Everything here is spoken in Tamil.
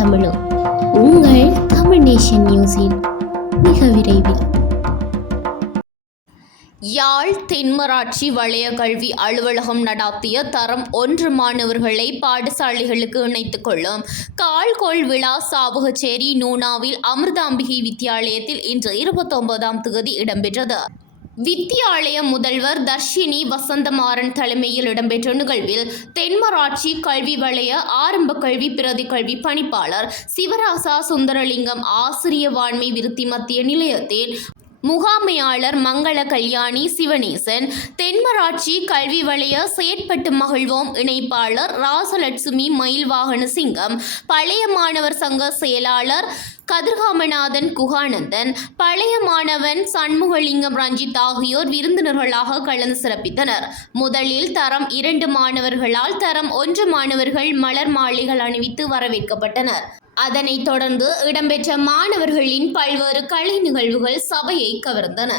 தமிழும் உங்கள் தமிழ் நேஷன் நியூஸில் மிக விரைவில். யாழ் தென்மராட்சி வலய கல்வி அலுவலகம் நடாத்திய தரம் 1 மாணவர்களை பாடசாலைகளுக்கு இணைத்துக் கொள்ளும் கால்கோள் விழா சாவகச்சேரி நூனாவில் அமிர்தாம்பிகை வித்தியாலயத்தில் இன்று 29ஆம் தேதி இடம்பெற்றது. வித்தியாலய முதல்வர் தர்ஷினி வசந்தமாறன் தலைமையில் இடம்பெற்ற நிகழ்வில் தென்மராட்சி கல்வி வலய ஆரம்ப கல்வி பிரதி கல்வி பணிப்பாளர் சிவராசா சுந்தரலிங்கம், ஆசிரியவாண்மை விருத்தி மத்திய நிலையத்தின் முகாமையாளர் மங்கள கல்யாணி சிவனேசன், தென்மராட்சி கல்வி வலய செயற்பட்டு மகிழ்வோம் இணைப்பாளர் ராசலட்சுமி மயில்வாகன சிங்கம், பழைய மாணவர் சங்க செயலாளர் கதிர்காமநாதன் குகானந்தன், பழைய மாணவன் சண்முகலிங்கம் ரஞ்சித் ஆகியோர் விருந்தினர்களாக கலந்து சிறப்பித்தனர். முதலில் தரம் 2 மாணவர்களால் தரம் 1 மாணவர்கள் மலர் மாலைகள் அணிவித்து வரவேற்கப்பட்டனர். அதனைத் தொடர்ந்து இடம்பெற்ற மாணவர்களின் பல்வேறு கலை நிகழ்வுகள் சபையை கவர்ந்தன.